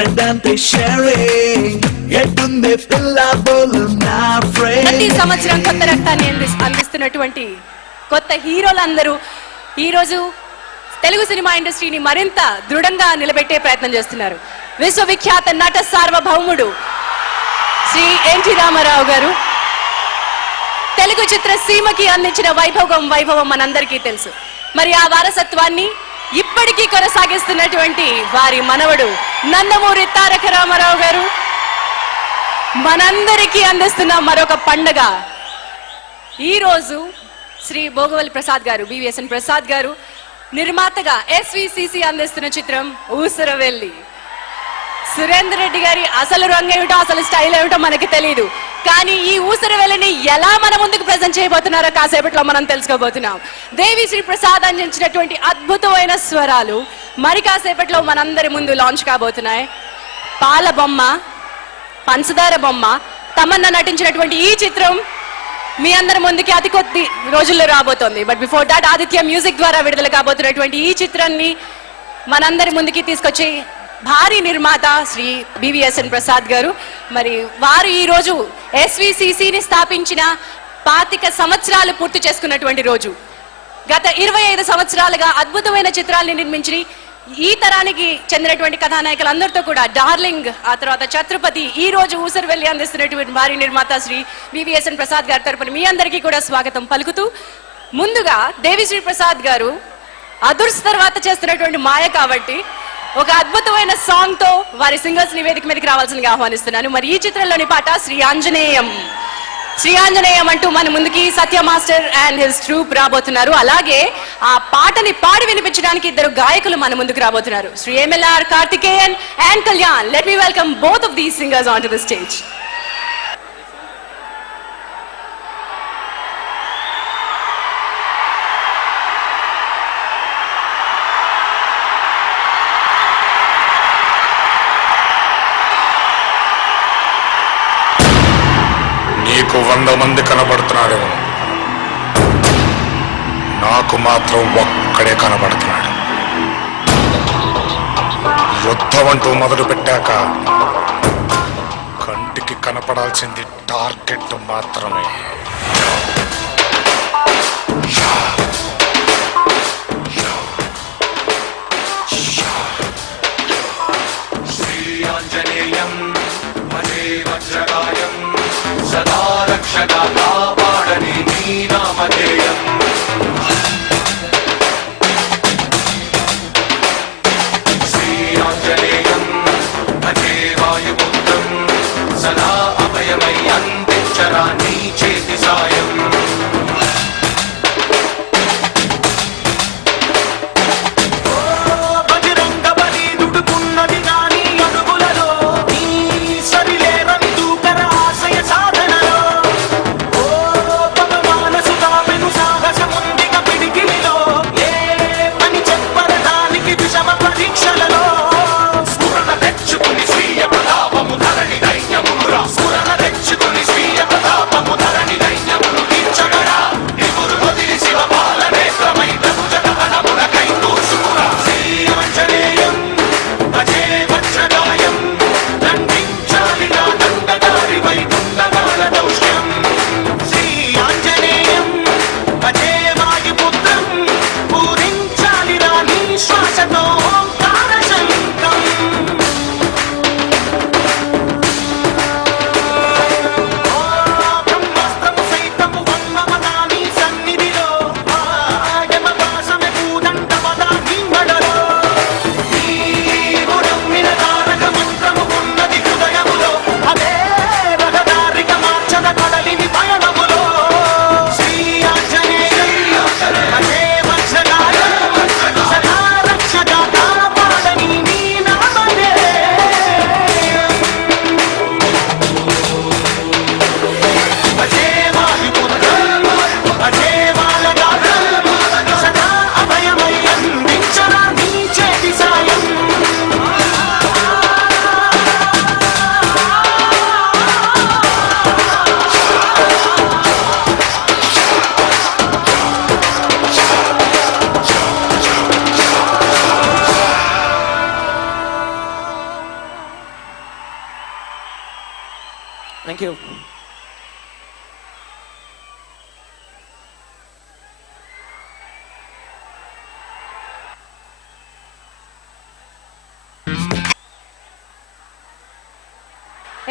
ప్రతి సంవత్సరం కొత్త రక్తాన్ని అందిస్తున్నటువంటి కొత్త హీరోలందరూ ఈరోజు తెలుగు సినిమా ఇండస్ట్రీని మరింత దృఢంగా నిలబెట్టే ప్రయత్నం చేస్తున్నారు. విశ్వవిఖ్యాత నట సార్వభౌముడు శ్రీ ఎన్టీ రామారావు గారు తెలుగు చిత్ర సీమకి అందించిన వైభవం మనందరికీ తెలుసు. మరి ఆ వారసత్వాన్ని ఇప్పటికీ కొనసాగిస్తున్నటువంటి వారి మనవడు నందమూరి తారక రామారావు గారు మనందరికీ అందిస్తున్న మరొక పండగ. ఈరోజు శ్రీ భోగవల్లి ప్రసాద్ గారు, బివిఎస్ఎన్ ప్రసాద్ గారు నిర్మాతగా ఎస్విసిసి అందిస్తున్న చిత్రం ఊసరవెల్లి. సురేందర్ రెడ్డి గారి అసలు రంగు ఏమిటో, అసలు స్టైల్ ఏమిటో మనకి తెలియదు. కానీ ఈ ఊసరవెల్లిని ఎలా మన ముందుకు ప్రజెంట్ చేయబోతున్నారో కాసేపట్లో మనం తెలుసుకోబోతున్నాం. దేవిశ్రీ ప్రసాద్ అందించినటువంటి అద్భుతమైన స్వరాలు మరి కాసేపట్లో మనందరి ముందు లాంచ్ కాబోతున్నాయి. పాల బొమ్మ, పంచదార బొమ్మ, తమన్నా నటించినటువంటి ఈ చిత్రం మీ అందరి ముందుకి అతి కొద్ది రోజుల్లో రాబోతోంది. But before that Aditya music ద్వారా విడుదల కాబోతున్నటువంటి ఈ చిత్రాన్ని మనందరి ముందుకి తీసుకొచ్చి భారీ నిర్మాత శ్రీ బివిఎస్ఎన్ ప్రసాద్ గారు, మరి వారు ఈరోజు ఎస్విసిసిని స్థాపించిన 25 సంవత్సరాలు పూర్తి చేసుకున్నటువంటి రోజు. గత 25 సంవత్సరాలుగా అద్భుతమైన చిత్రాల్ని నిర్మించి ఈ తరానికి చెందినటువంటి కథానాయకులందరితో కూడా డార్లింగ్, ఆ తర్వాత ఛత్రపతి, ఈ రోజు ఊసరవెల్లి అందిస్తున్నటువంటి భారీ నిర్మాత శ్రీ బివిఎస్ఎన్ ప్రసాద్ గారి తరపున మీ అందరికీ కూడా స్వాగతం పలుకుతూ, ముందుగా దేవిశ్రీ ప్రసాద్ గారు అదుర్స్ తర్వాత చేస్తున్నటువంటి మాయ కాబట్టి ఒక అద్భుతమైన సాంగ్ తో వారి సింగర్స్ ని వేదిక మీదకి రావాల్సిందిగా ఆహ్వానిస్తున్నాను. మరి ఈ చిత్రంలోని పాట శ్రీ ఆంజనేయం అంటూ మన ముందుకి సత్య మాస్టర్ అండ్ హిస్ ట్రూప్ రాబోతున్నారు. అలాగే ఆ పాటని పాడి వినిపించడానికి 2 గాయకులు మన ముందుకు రాబోతున్నారు, Shri MLR Karthikeyan and Kalyan. Let me welcome both of these singers on to the stage. నీకు 100 మంది కనబడుతున్నాడేమో, నాకు మాత్రం ఒక్కడే కనబడుతున్నాడు. యుద్ధం అంటూ మొదలు పెట్టాక కంటికి కనపడాల్సింది టార్గెట్ మాత్రమే. శ్రీ ఆంజనేయం భజే వజ్రకాయం సదా రక్షగా కాపాడని నీ నామధేయం. శ్రీ ఆంజనేయం భజే వాయుపుత్రం సదా అభయమై అందించరా నీ చేతి సాయం. Thank you.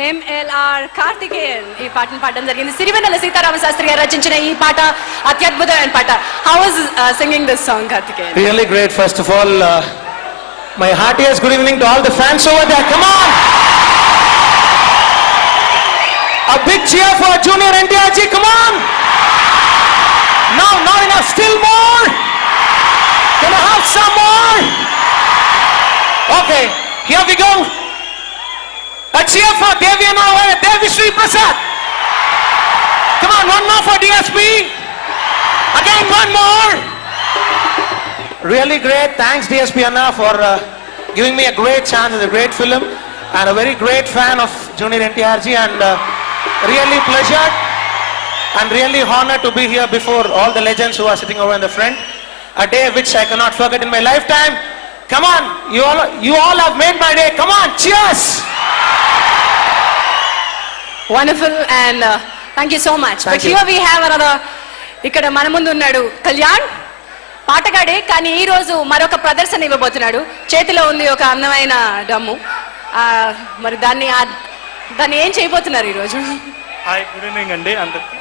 ఎంఎల్ఆర్ కార్తికేయన్ ఈ పాటను పాడడం జరిగింది. సిరివెన్నెల సీతారామ శాస్త్రి గారు రచించిన ఈ పాట అత్యద్భుతమైన పాట. How was singing this song, Karthikeyan? Really great. First of all, my heartiest good evening to all the fans over there. Come on! A big cheer for Junior NTR ji. Come on! No, not enough. Still more. Can I have some more? Okay, here we go. A cheer for Devyana over Devishri Prasad. Come on, one more for DSP. Again, one more. Really great. Thanks DSP Anna for giving me a great chance. It's a great film and a very great fan of Junior NTR ji, and really pleasured and really honored to be here before all the legends who are sitting over in the front. A day which I cannot forget in my lifetime. Come on, you all have made my day. Come on, cheers. Wonderful and thank you so much. Thank but you. Here we have another. ఇక్కడ మన ముందు ఉన్నాడు కళ్యాణ్, పాటగాడే కానీ ఈ రోజు మరొక ప్రదర్శన ఇవ్వబోతున్నాడు. చేతిలో ఉంది ఒక అందమైన డమ్ము. మరి దాన్ని ఏం చేయబోతున్నారు ఈరోజు? హాయ్, గుడ్ ఈవినింగ్ అండి అందరికి.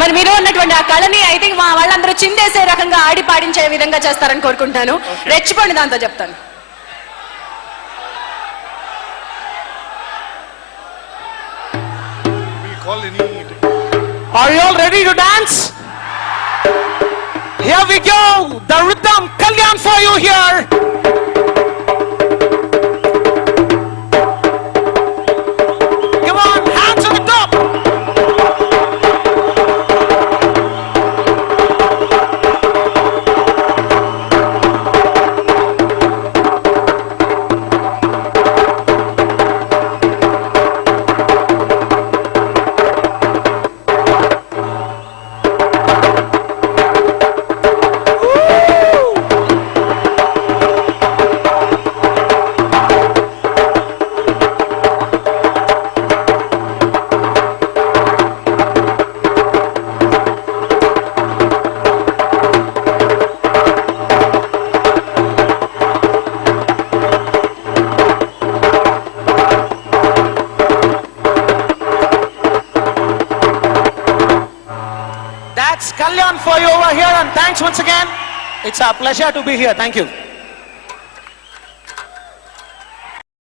మరి మీరు ఉన్నటువంటి ఆ కళని ఐ థింక్ మా వాళ్ళందరూ చిందేసే రకంగా ఆడి పాడించే విధంగా చేస్తారని కోరుకుంటాను. రెచ్చిపోండి, దాంతో చెప్తాను. Are you all ready to dance? Here we go. The rhythm Kalyan for you here. Come on, hands on the top. That's Kalyan for you over here, and thanks once again. It's our pleasure to be here. Thank you.